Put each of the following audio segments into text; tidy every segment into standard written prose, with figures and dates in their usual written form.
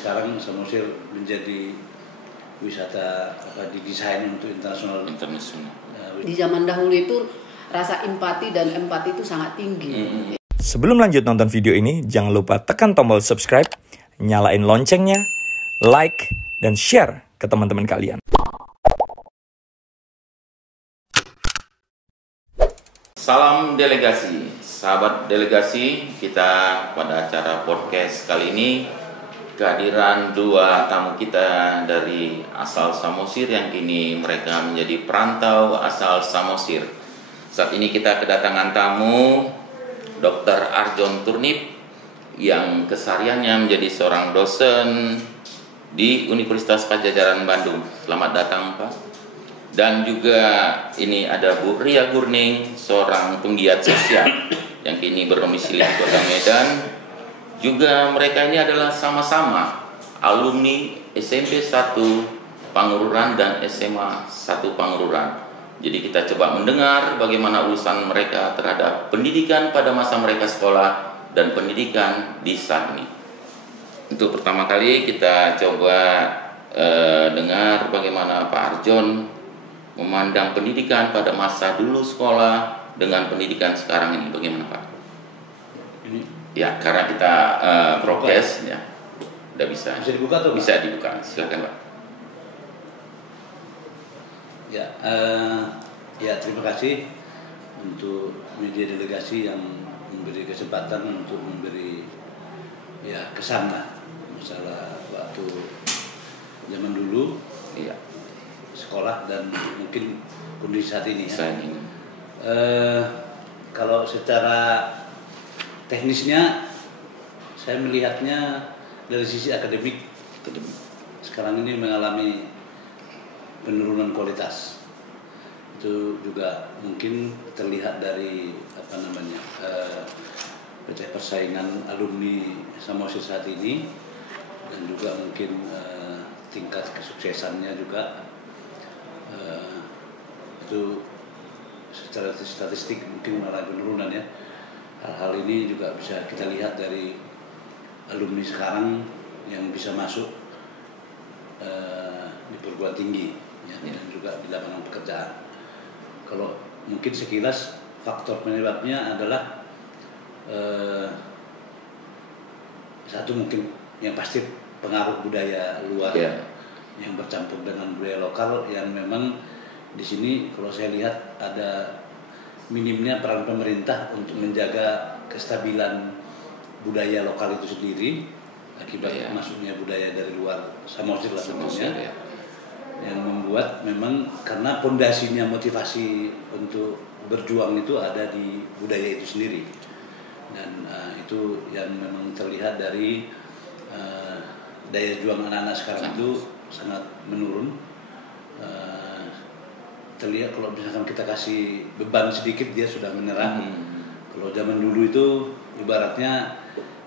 Sekarang Samosir menjadi wisata didesain untuk internasional. Di zaman dahulu itu rasa empati dan empati itu sangat tinggi. Sebelum lanjut nonton video ini, jangan lupa tekan tombol subscribe, nyalain loncengnya, like, dan share ke teman-teman kalian. Salam delegasi, sahabat delegasi, kita pada acara podcast kali ini kehadiran dua tamu kita dari asal Samosir yang kini mereka menjadi perantau asal Samosir. Saat ini kita kedatangan tamu Dr. Arjon Turnip yang kesehariannya menjadi seorang dosen di Universitas Padjadjaran Bandung. Selamat datang, Pak. Dan juga ini ada Bu Ria Gurning, seorang penggiat sosial yang kini berdomisili di Kota Medan. Juga mereka ini adalah sama-sama alumni SMP 1 Pangururan dan SMA 1 Pangururan. Jadi kita coba mendengar bagaimana urusan mereka terhadap pendidikan pada masa mereka sekolah dan pendidikan di saat ini. Untuk pertama kali kita coba dengar bagaimana Pak Arjon memandang pendidikan pada masa dulu sekolah dengan pendidikan sekarang ini. Bagaimana, Pak? Ini ya, karena kita prokes ya, udah bisa. Bisa dibuka tuh? Bisa dibuka, silakan, Pak. Ya, terima kasih untuk media delegasi yang memberi kesempatan untuk memberi kesan lah masalah waktu zaman dulu. Iya. Sekolah dan mungkin kondisi saat ini. Kalau secara teknisnya saya melihatnya dari sisi akademik sekarang ini mengalami penurunan kualitas. Itu juga mungkin terlihat dari persaingan alumni Samosir saat ini, dan juga mungkin tingkat kesuksesannya juga itu secara statistik mungkin mengalami penurunan ya. Hal-hal ini juga bisa kita lihat dari alumni sekarang yang bisa masuk di perguruan tinggi ya, dan juga di lapangan pekerjaan. Kalau mungkin sekilas faktor penyebabnya adalah satu mungkin yang pasti pengaruh budaya luar yang bercampur dengan budaya lokal, yang memang di sini kalau saya lihat ada minimnya peran pemerintah untuk menjaga kestabilan budaya lokal itu sendiri akibat masuknya budaya dari luar Samosir lah tentunya, yang membuat memang karena pondasinya motivasi untuk berjuang itu ada di budaya itu sendiri, dan itu yang memang terlihat dari daya juang anak-anak sekarang itu sangat menurun. Terlihat kalau misalkan kita kasih beban sedikit dia sudah menyerah. Kalau zaman dulu itu ibaratnya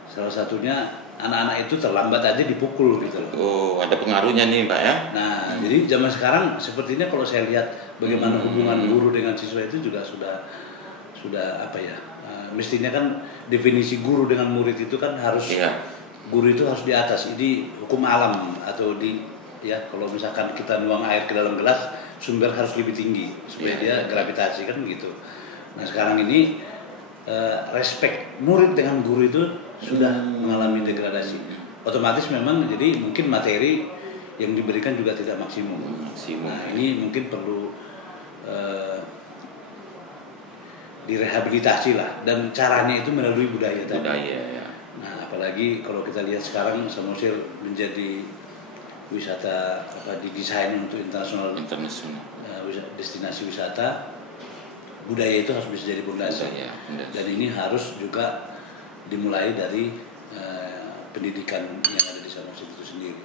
salah satunya anak-anak itu terlambat aja dipukul gitu loh. Oh, ada pengaruhnya nih, Pak ya. Nah, jadi zaman sekarang sepertinya kalau saya lihat bagaimana hubungan guru dengan siswa itu juga sudah mestinya kan definisi guru dengan murid itu kan harus guru itu harus di atas. Ini hukum alam atau kalau misalkan kita nuang air ke dalam gelas, sumber harus lebih tinggi supaya dia gravitasi kan gitu. Nah, sekarang ini respect murid dengan guru itu sudah mengalami degradasi. Otomatis memang jadi mungkin materi yang diberikan juga tidak maksimum. Nah, ini mungkin perlu direhabilitasi lah, dan caranya itu melalui budaya tadi. Nah, apalagi kalau kita lihat sekarang Samosir menjadi wisata didesain untuk internasional. Destinasi wisata, budaya itu harus bisa jadi pondasi. Dan ini harus juga dimulai dari pendidikan yang ada di Samosir itu sendiri.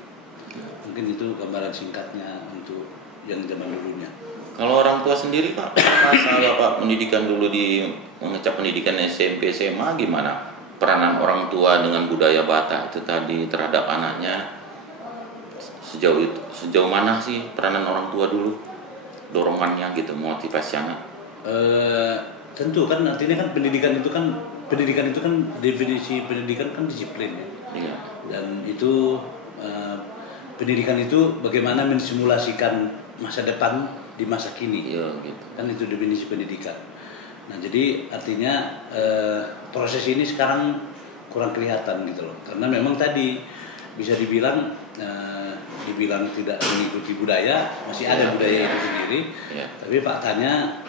Mungkin itu gambaran singkatnya untuk yang zaman dulunya. Kalau orang tua sendiri, Pak, masalah Pak pendidikan dulu mengecap pendidikan SMP SMA gimana? Peranan orang tua dengan budaya Batak itu tadi terhadap anaknya sejauh mana sih peranan orang tua dulu, dorongannya gitu, motivasi anak? Tentu kan artinya kan pendidikan itu kan definisi pendidikan kan disiplin ya. Dan itu pendidikan itu bagaimana mensimulasikan masa depan di masa kini. Iya, gitu. Kan itu definisi pendidikan. Nah, jadi artinya proses ini sekarang kurang kelihatan gitu loh. Karena memang tadi bisa dibilang tidak mengikuti budaya, masih ada budaya itu sendiri. Ya. Tapi faktanya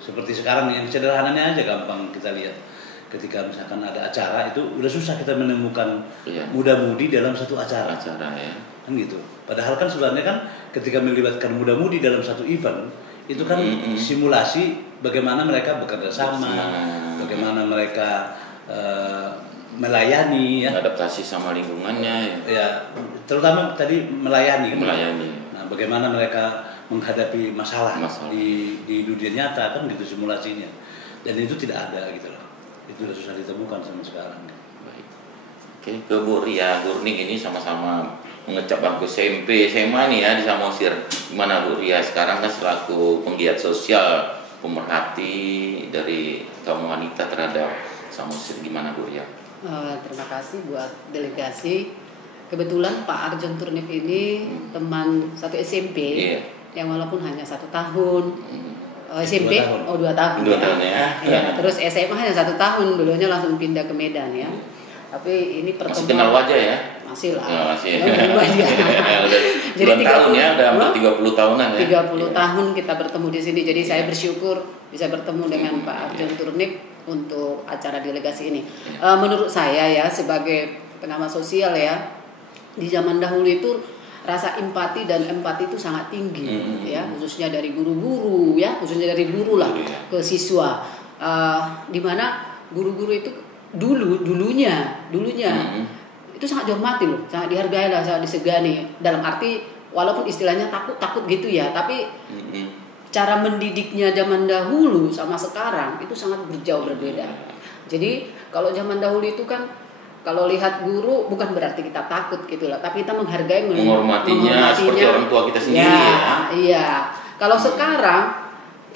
seperti sekarang yang sederhananya aja gampang kita lihat. Ketika misalkan ada acara itu udah susah kita menemukan muda-mudi dalam satu acara ya. Kan gitu. Padahal kan sebenarnya kan ketika melibatkan muda-mudi dalam satu event itu kan simulasi bagaimana mereka bekerja sama, bagaimana mereka melayani, ya, adaptasi sama lingkungannya, ya terutama tadi melayani. Nah, bagaimana mereka menghadapi masalah. Di dunia nyata kan gitu simulasinya, dan itu tidak ada gitu loh. Itu sudah susah ditemukan sama sekarang. Baik. Oke, ke Bu Ria, Bu Ning ini sama-sama mengecap bangku SMP, SMA nih ya di Samosir. Gimana Bu Ria sekarang kan selaku penggiat sosial, pemerhati dari kaum wanita terhadap Samosir, gimana Bu Ria? Terima kasih buat delegasi. Kebetulan Pak Arjon Turnip ini teman satu SMP, yang walaupun hanya 1 tahun. SMP 2 tahun. 2 tahun ya. Terus SMA hanya 1 tahun, beliaunya langsung pindah ke Medan ya. Tapi ini pertemuan. Masih kenal wajah ya? Masih lah. Masih. Jadi 30 tahun ya, udah hampir 30 tahunan ya. 30 tahun kita bertemu di sini. Jadi saya bersyukur bisa bertemu dengan Pak Arjon Turnip untuk acara delegasi ini. Menurut saya ya sebagai pengamat sosial ya, di zaman dahulu itu rasa empati dan empati itu sangat tinggi ya, khususnya dari guru-guru ya, khususnya dari guru lah ke siswa, di mana guru-guru itu dulunya itu sangat dihormati loh, sangat dihargai lah, sangat disegani, dalam arti walaupun istilahnya takut gitu ya, tapi cara mendidiknya zaman dahulu sama sekarang itu sangat jauh berbeda. Jadi kalau zaman dahulu itu kan kalau lihat guru bukan berarti kita takut gitu lah, tapi kita menghargai, menghormatinya seperti orang tua kita sendiri ya. Iya. Kalau sekarang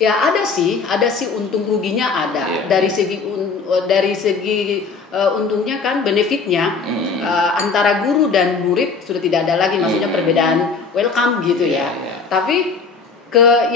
ya ada sih untung ruginya ada. Dari segi untungnya kan benefitnya antara guru dan murid sudah tidak ada lagi, maksudnya perbedaan welcome gitu ya. Tapi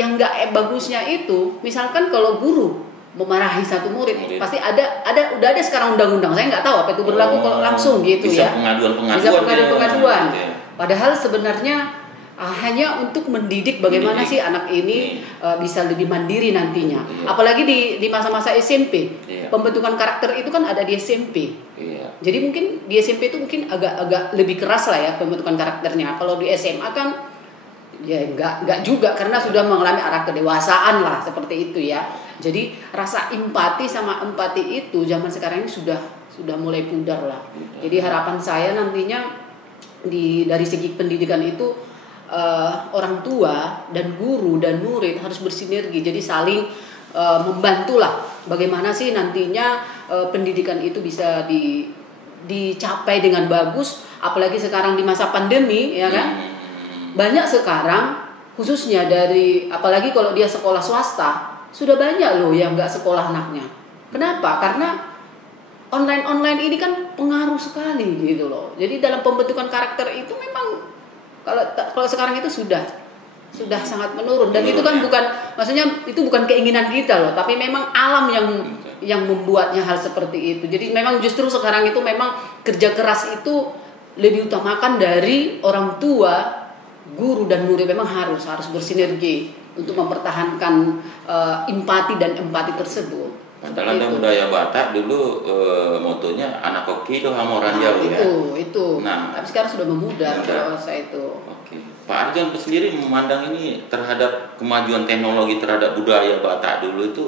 yang enggak bagusnya itu, misalkan kalau guru memarahi satu murid, pasti udah ada sekarang undang-undang. Saya nggak tahu apa itu berlaku kalau langsung gitu bisa ya. Bisa pengaduan. Padahal sebenarnya hanya untuk mendidik bagaimana sih anak ini bisa lebih mandiri nantinya. Apalagi di masa-masa SMP. Pembentukan karakter itu kan ada di SMP. Jadi mungkin di SMP itu mungkin agak lebih keras lah ya pembentukan karakternya. Kalau di SMA kan ya enggak juga, karena sudah mengalami arah kedewasaan lah seperti itu ya. Jadi rasa empati sama empati itu zaman sekarang ini sudah mulai pudar lah. Jadi harapan saya nantinya dari segi pendidikan itu orang tua dan guru dan murid harus bersinergi. Jadi saling membantulah bagaimana sih nantinya pendidikan itu bisa dicapai dengan bagus. Apalagi sekarang di masa pandemi ya kan. Banyak sekarang khususnya apalagi kalau dia sekolah swasta, sudah banyak loh yang nggak sekolah anaknya. Kenapa? Karena online ini kan pengaruh sekali gitu loh. Jadi dalam pembentukan karakter itu memang kalau sekarang itu sudah sangat menurun, dan itu kan maksudnya itu bukan keinginan kita loh, tapi memang alam yang membuatnya hal seperti itu. Jadi memang justru sekarang itu memang kerja keras itu lebih utamakan dari orang tua, guru dan murid. Memang harus bersinergi untuk mempertahankan empati dan empati tersebut. Padahal ada budaya Batak dulu motonya anak koki itu hamoran jauh ya. Itu. Nah, tapi sekarang sudah memudar kalau saya itu. Oke. Pak Arjon sendiri memandang ini terhadap kemajuan teknologi terhadap budaya Batak dulu itu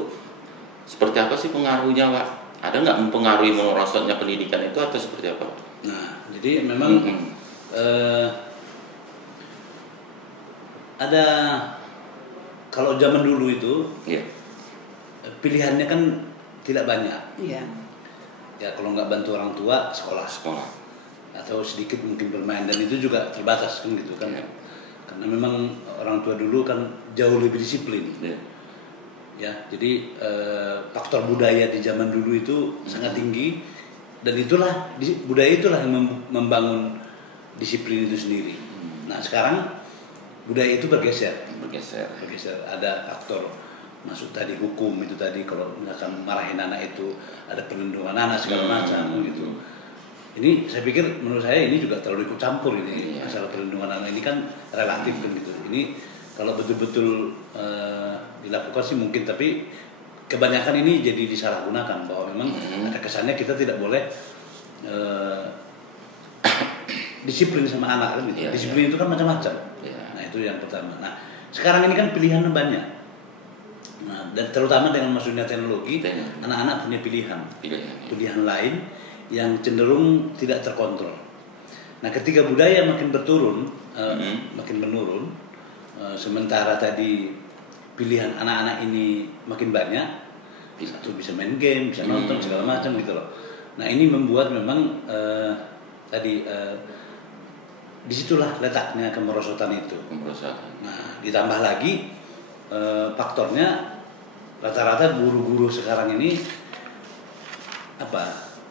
seperti apa sih pengaruhnya, Pak? Ada nggak mempengaruhi merosotnya pendidikan itu atau seperti apa? Nah, jadi memang ada, kalau zaman dulu itu pilihannya kan tidak banyak. Ya kalau nggak bantu orang tua, sekolah atau sedikit mungkin bermain, dan itu juga terbatas kan gitu kan. Karena memang orang tua dulu kan jauh lebih disiplin. Ya, jadi faktor budaya di zaman dulu itu sangat tinggi, dan budaya itulah yang membangun disiplin itu sendiri. Nah sekarang budaya itu bergeser. Ada aktor masuk tadi hukum itu tadi, kalau misalkan marahin anak itu ada perlindungan anak segala macam gitu. Ini saya pikir, menurut saya ini juga terlalu ikut campur ini. Masalah perlindungan anak ini kan relatif kan gitu. Ini kalau betul-betul dilakukan sih mungkin, tapi kebanyakan ini jadi disalahgunakan, bahwa memang ada kesannya kita tidak boleh disiplin sama anak kan gitu. Disiplin itu kan macam-macam. Nah itu yang pertama. Nah sekarang ini kan pilihan banyak. Nah, dan terutama dengan masuknya teknologi, anak-anak punya pilihan lain yang cenderung tidak terkontrol. Nah ketika budaya makin makin menurun, sementara tadi pilihan anak-anak ini makin banyak, bisa main game, bisa nonton segala macam gitu loh. Nah ini membuat memang disitulah letaknya kemerosotan itu. Nah ditambah lagi faktornya rata-rata guru-guru sekarang ini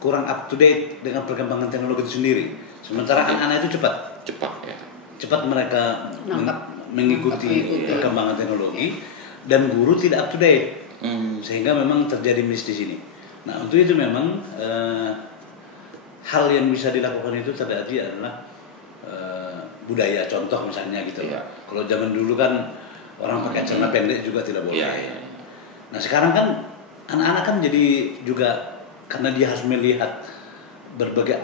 kurang up to date dengan perkembangan teknologi itu sendiri. Sementara anak-anak itu cepat mereka mengikuti perkembangan teknologi, dan guru tidak up to date, sehingga memang terjadi miss di sini. Nah untuk itu memang hal yang bisa dilakukan itu terjadi adalah budaya, contoh misalnya gitu. Kalau zaman dulu kan orang pakai celana pendek juga tidak boleh. Nah sekarang kan anak-anak kan jadi juga, karena dia harus melihat berbagai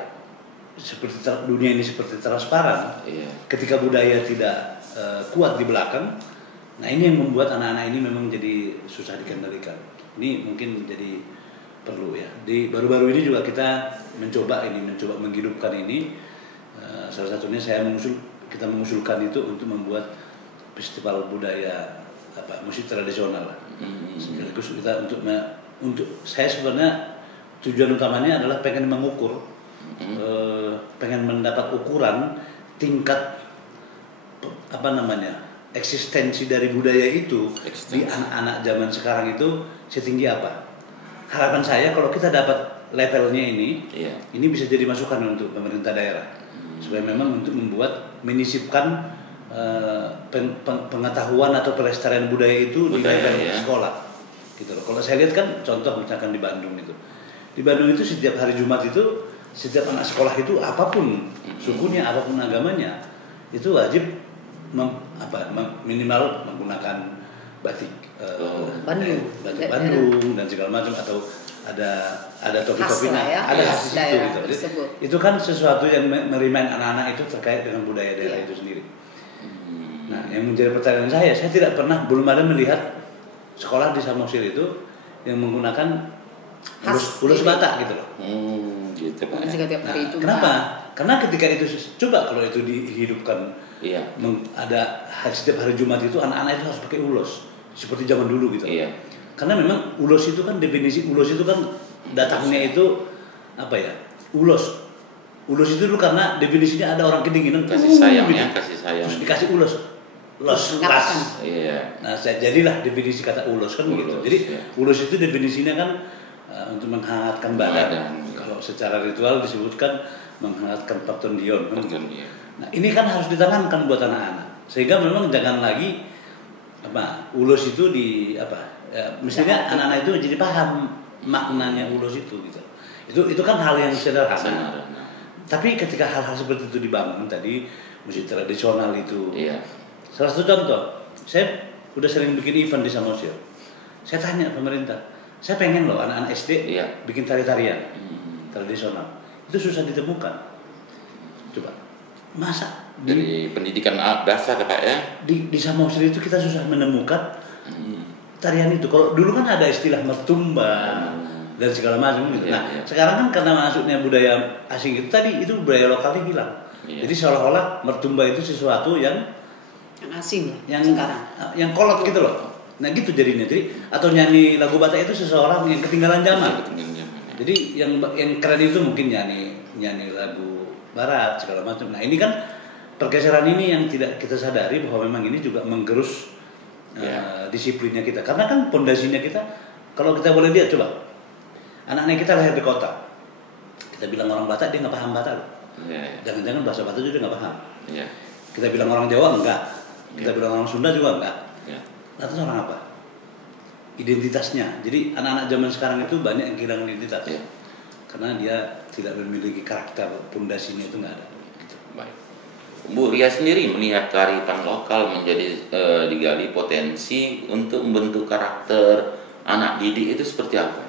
seperti dunia ini seperti transparan. Ketika budaya tidak kuat di belakang, nah ini yang membuat anak-anak ini memang jadi susah dikendalikan. Ini mungkin jadi perlu ya. Di baru-baru ini juga kita mencoba menghidupkan ini. Salah satunya kita mengusulkan itu untuk membuat festival budaya musik tradisional lah. Sekaligus kita untuk saya sebenarnya tujuan utamanya adalah pengen mengukur, pengen mendapat ukuran tingkat eksistensi dari budaya itu di anak-anak zaman sekarang itu setinggi apa. Harapan saya kalau kita dapat levelnya ini bisa jadi masukan untuk pemerintah daerah, supaya memang untuk menyisipkan pengetahuan atau pelestarian budaya itu di level sekolah gitu loh. Kalau saya lihat kan contoh misalkan di Bandung itu setiap hari Jumat itu setiap anak sekolah itu apapun sukunya, apapun agamanya, itu wajib minimal menggunakan batik Bandung dan segala macam, atau ada topi-topinya, ada khas itu. Itu kan sesuatu yang merimain anak-anak itu terkait dengan budaya daerah itu sendiri. Nah, yang menjadi pertanyaan saya belum ada melihat sekolah di Samosir itu yang menggunakan ulus Batak gitu loh. Gitu Pak. Nah, kenapa? Karena ketika itu coba kalau itu dihidupkan, ada setiap hari Jumat itu anak-anak itu harus pakai ulos seperti zaman dulu gitu. Karena memang ulos itu kan, definisi ulos itu kan datangnya itu ulos itu dulu karena definisinya ada orang kedinginan kasih sayang terus dikasih ulos las. Nah jadilah definisi kata ulos kan begitu. Jadi ulos itu definisinya kan untuk menghangatkan badan. Kalau secara ritual disebutkan menghangatkan patondion kan. Nah ini kan harus ditanamkan buat anak-anak, sehingga memang jangan lagi ulos itu mestinya anak-anak itu jadi paham maknanya ulos itu gitu. Itu kan hal yang sederhana. Tapi ketika hal-hal seperti itu dibangun tadi, musik tradisional itu. Salah satu contoh, saya udah sering bikin event di Samosir. Saya tanya pemerintah, saya pengen loh anak-anak SD bikin tari-tarian tradisional. Itu susah ditemukan. Coba, masa dari pendidikan dasar Pak ya? Di Samosir itu kita susah menemukan tarian itu. Kalau dulu kan ada istilah mertumba dan segala macam gitu. Sekarang kan karena masuknya budaya asing itu tadi, itu budaya lokalnya hilang. Jadi seolah-olah mertumba itu sesuatu yang asing yang sekarang, yang kolot gitu loh. Nah gitu jadinya. Jadi atau nyanyi lagu Batak itu seseorang yang ketinggalan zaman. Jadi yang keren itu mungkin nyanyi lagu Barat segala macam. Nah ini kan pergeseran ini yang tidak kita sadari, bahwa memang ini juga menggerus disiplinnya kita. Karena kan pondasinya kita, kalau kita boleh lihat coba, anak-anak kita lahir di kota, kita bilang orang Batak, dia nggak paham Batak loh. Jangan-jangan bahasa Batak juga nggak paham. Ya. Kita bilang orang Jawa enggak, kita bilang orang Sunda juga enggak. Lantas orang apa? Identitasnya. Jadi anak-anak zaman sekarang itu banyak yang kehilangan identitas. Karena dia tidak memiliki karakter, pondasinya itu nggak ada. Gitu. Baik. Bu Ria sendiri melihat kearifan lokal menjadi digali potensi untuk membentuk karakter anak didik itu seperti apa?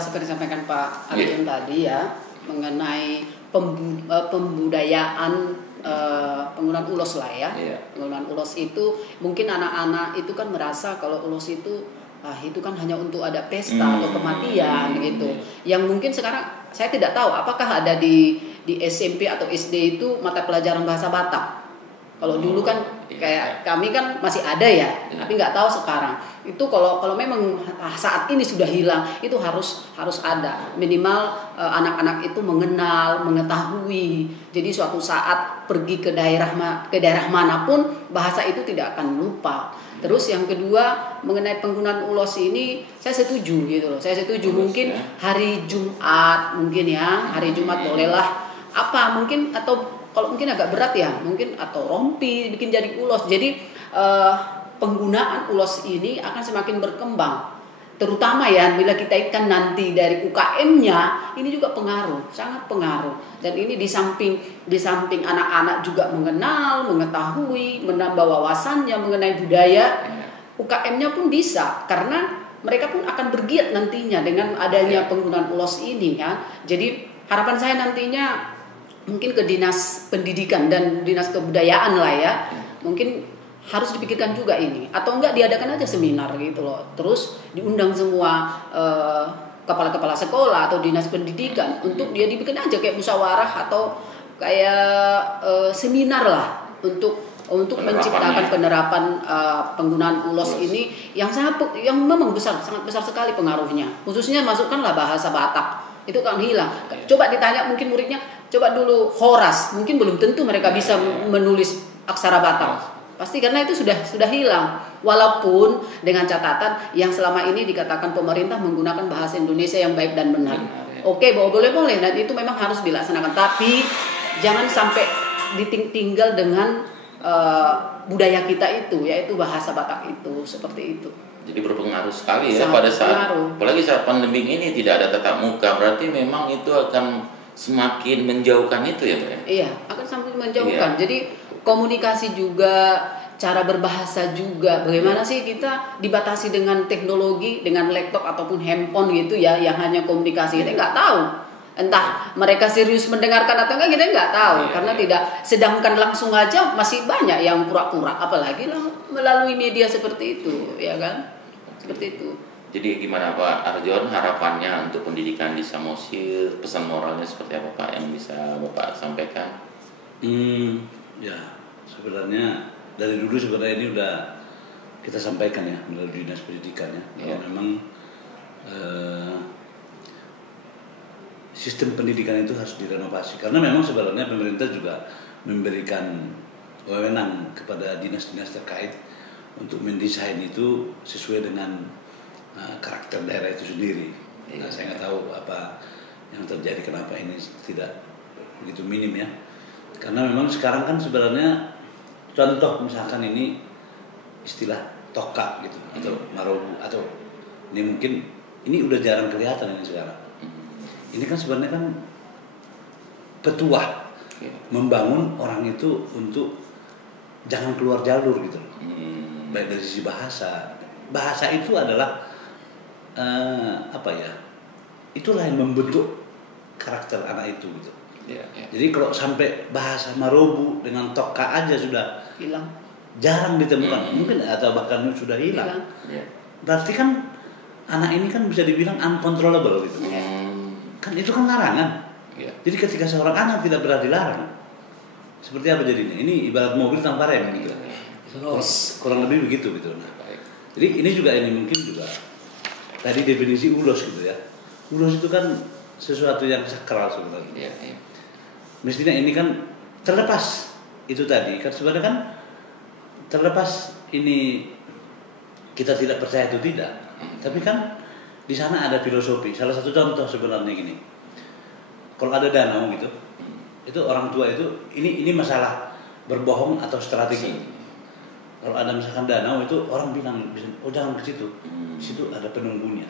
Seperti disampaikan Pak Arjun tadi ya, mengenai pembudayaan penggunaan ulos lah ya. Penggunaan ulos itu mungkin anak-anak itu kan merasa kalau ulos itu kan hanya untuk ada pesta atau kematian gitu. Yang mungkin sekarang saya tidak tahu apakah ada di SMP atau SD itu mata pelajaran bahasa Batak. Kalau dulu kan kayak kami kan masih ada ya, tapi nggak tahu sekarang. Itu kalau memang saat ini sudah hilang, itu harus ada minimal anak-anak itu mengenal, mengetahui. Jadi suatu saat pergi ke daerah manapun bahasa itu tidak akan lupa. Terus yang kedua mengenai penggunaan ulos ini saya setuju gitu loh. Saya setuju mungkin hari Jumat hari Jumat bolehlah mungkin atau kalau mungkin agak berat ya mungkin atau rompi bikin jadi ulos. Jadi penggunaan ulos ini akan semakin berkembang. Terutama ya bila kita ikan nanti dari UKM-nya ini juga sangat pengaruh. Dan ini di samping anak-anak juga mengenal, mengetahui, menambah wawasannya mengenai budaya, UKM-nya pun bisa karena mereka pun akan bergiat nantinya dengan adanya penggunaan ulos ini ya. Jadi harapan saya nantinya mungkin ke Dinas Pendidikan dan Dinas Kebudayaan lah ya. Mungkin harus dipikirkan juga ini atau enggak diadakan aja seminar gitu loh, terus diundang semua kepala-kepala sekolah atau dinas pendidikan untuk dia dibikin aja kayak musyawarah atau kayak seminar lah untuk menciptakan penerapan penggunaan ulos ini yang memang sangat besar sekali pengaruhnya, khususnya masukkanlah bahasa Batak itu kan hilang. Coba ditanya mungkin muridnya, coba dulu Horas, mungkin belum tentu mereka bisa menulis aksara Batak. Pasti karena itu sudah hilang. Walaupun dengan catatan yang selama ini dikatakan pemerintah menggunakan bahasa Indonesia yang baik dan benar. Oke, boleh dan itu memang harus dilaksanakan. Tapi jangan sampai ditinggal dengan budaya kita itu, yaitu bahasa Batak itu, seperti itu. Jadi berpengaruh sekali ya pada saat apalagi saat pandemi ini tidak ada tatap muka, berarti memang itu akan semakin menjauhkan itu ya, Pak? Iya, akan semakin menjauhkan. Jadi komunikasi juga, cara berbahasa juga. Bagaimana sih kita dibatasi dengan teknologi, dengan laptop ataupun handphone gitu ya, yang hanya komunikasi. Kita nggak tahu. Entah mereka serius mendengarkan atau enggak, kita nggak tahu. Karena tidak, sedangkan langsung aja masih banyak yang pura-pura. Apalagi melalui media seperti itu, ya kan? Seperti itu. Jadi gimana Pak Arjon harapannya untuk pendidikan di Samosir, pesan moralnya seperti apa Pak yang bisa Bapak sampaikan? Ya, sebenarnya dari dulu ini udah kita sampaikan ya melalui dinas pendidikan ya. Kalau memang sistem pendidikan itu harus direnovasi karena memang sebenarnya pemerintah juga memberikan wewenang kepada dinas-dinas terkait untuk mendesain itu sesuai dengan karakter daerah itu sendiri. Nah, saya nggak tahu apa yang terjadi, kenapa ini tidak begitu minim ya. Karena memang sekarang kan sebenarnya contoh misalkan ini istilah toka gitu atau marobu atau ini mungkin ini udah jarang kelihatan ini sekarang. Ini kan sebenarnya kan petuah membangun orang itu untuk jangan keluar jalur gitu. Baik dari sisi bahasa. Bahasa itu adalah itulah yang membentuk karakter anak itu gitu. Jadi kalau sampai bahasa Marobu dengan toka aja sudah hilang, jarang ditemukan, mungkin atau bahkan sudah hilang. Berarti kan anak ini kan bisa dibilang uncontrollable gitu. Kan itu kan larangan. Jadi ketika seorang anak tidak pernah dilarang, seperti apa jadinya? Ini ibarat mobil tanpa rem gitu. Kurang lebih begitu gitu. Nah, jadi ini mungkin juga tadi definisi ulos gitu ya. Ulos itu kan sesuatu yang sakral sebenarnya. Mestinya ini kan terlepas itu tadi kan sebenarnya kan terlepas ini kita tidak percaya itu tidak, tapi kan di sana ada filosofi. Salah satu contoh sebenarnya gini, kalau ada danau gitu, itu orang tua itu ini masalah berbohong atau strategi. Kalau ada misalkan danau itu orang bilang, oh jangan ke situ, situ ada penunggunya.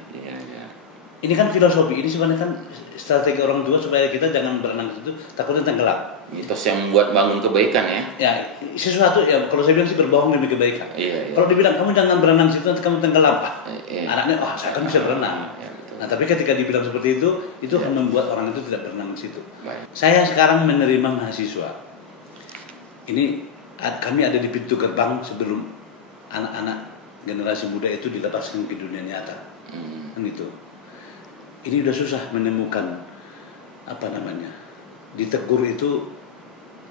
Ini kan filosofi, ini sebenarnya kan strategi orang tua supaya kita jangan berenang ke situ, takutnya tenggelam. Mitos yang membuat bangun kebaikan ya? Ya, sesuatu ya kalau saya bilang sih berbohong demi kebaikan. Kalau dibilang kamu jangan berenang situ nanti kamu tenggelam, Pak. Anaknya, saya kan bisa berenang. Nah, tapi ketika dibilang seperti itu akan membuat orang itu tidak berenang di situ. Saya sekarang menerima mahasiswa. Ini kami ada di pintu gerbang sebelum anak-anak generasi muda itu dilepaskan ke dunia nyata. Kan gitu. Ini udah susah menemukan ditegur itu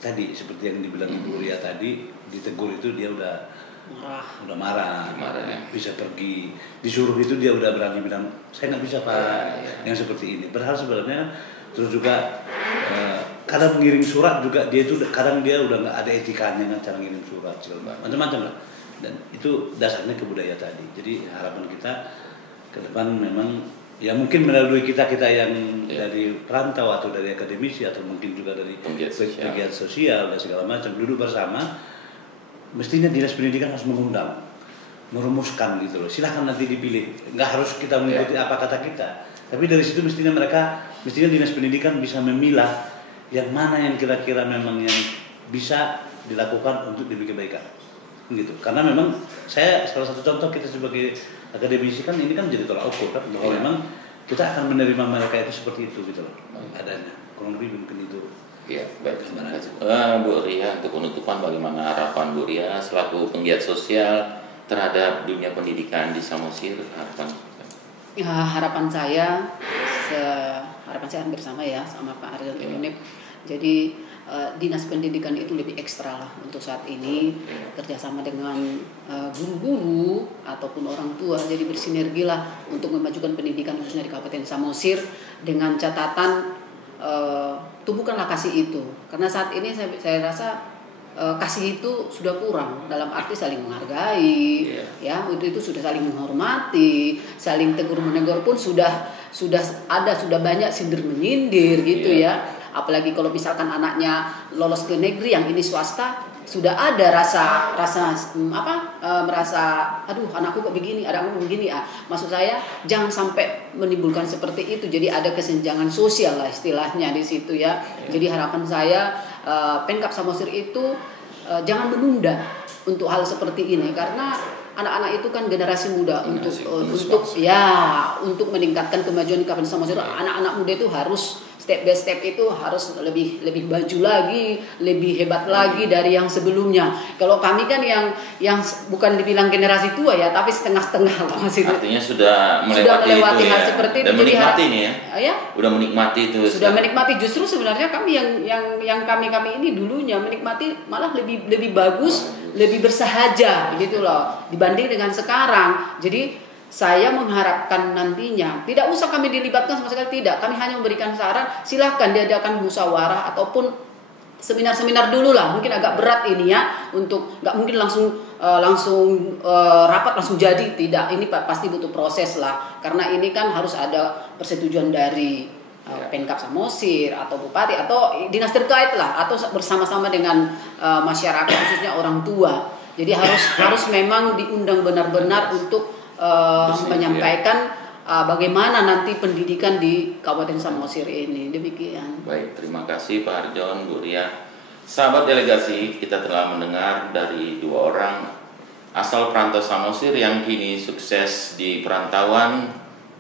tadi seperti yang dibilang Ibu Ria tadi, ditegur itu dia udah marah, bisa pergi, disuruh itu dia udah berani bilang saya nggak bisa Pak, yang seperti ini. Padahal sebenarnya terus juga kadang mengirim surat juga dia itu kadang dia udah nggak ada etikanya kan cara ngirim surat macam-macam lah, dan itu dasarnya kebudayaan tadi. Jadi harapan kita ke depan memang ya mungkin melalui kita yang dari perantau atau dari akademisi atau mungkin juga dari pegiat sosial dan segala macam duduk bersama, mestinya dinas pendidikan harus mengundang, merumuskan gitu loh. Silahkan nanti dipilih, nggak harus kita mengikuti apa kata kita, tapi dari situ mestinya dinas pendidikan bisa memilah yang mana yang kira-kira memang yang bisa dilakukan untuk demi kebaikan gitu. Karena memang saya salah satu contoh kita sebagai akademisi kan ini kan jadi tolak ukur kan bahwa memang kita akan menerima mereka itu seperti itu gitu loh adanya, kurang lebih mungkin itu. Iya, baik. Bu Ria, untuk penutupan bagaimana harapan Bu Ria selaku penggiat sosial terhadap dunia pendidikan di Samosir? Harapan saya hampir sama ya sama Pak Arjan Unip. Jadi dinas pendidikan itu lebih ekstra lah untuk saat ini, kerjasama dengan guru-guru ataupun orang tua, jadi bersinergi lah untuk memajukan pendidikan khususnya di Kabupaten Samosir dengan catatan tumbuhkanlah kasih itu, karena saat ini saya rasa kasih itu sudah kurang dalam arti saling menghargai, ya itu sudah saling menghormati, saling tegur menegur pun sudah banyak sindir menyindir gitu ya. Apalagi kalau misalkan anaknya lolos ke negeri yang ini swasta, sudah ada merasa aduh anakku kok begini, maksud saya jangan sampai menimbulkan seperti itu. Jadi ada kesenjangan sosial lah istilahnya di situ ya. Jadi harapan saya Pemkab Samosir itu jangan menunda untuk hal seperti ini, karena anak-anak itu kan generasi muda untuk meningkatkan kemajuan di Kabupaten Samosir. Anak-anak muda itu harus step by step itu harus lebih maju lagi, lebih hebat lagi dari yang sebelumnya. Kalau kami kan yang bukan dibilang generasi tua ya, tapi setengah-setengah lah masih. Artinya sudah melewati hal seperti itu. Dan menikmati ini ya. Udah menikmati itu. Sudah menikmati, justru sebenarnya kami yang kami ini dulunya menikmati malah lebih bagus, lebih bersahaja gitu loh dibanding dengan sekarang. Jadi saya mengharapkan nantinya tidak usah kami dilibatkan sama sekali, tidak. Kami hanya memberikan saran, silahkan diadakan musyawarah ataupun seminar-seminar dulu lah. Mungkin agak berat ini ya, untuk nggak mungkin langsung rapat langsung jadi, tidak. Ini pasti butuh proses lah, karena ini kan harus ada persetujuan dari Pemkab Samosir atau bupati atau dinas terkait lah, atau bersama-sama dengan masyarakat khususnya orang tua. Jadi harus memang diundang benar-benar untuk menyampaikan bagaimana nanti pendidikan di Kabupaten Samosir ini. Demikian. Baik, terima kasih Pak Arjon, Bu Ria. Sahabat delegasi, kita telah mendengar dari dua orang asal perantau Samosir yang kini sukses di perantauan,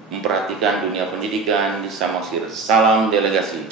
memperhatikan dunia pendidikan di Samosir. Salam delegasi.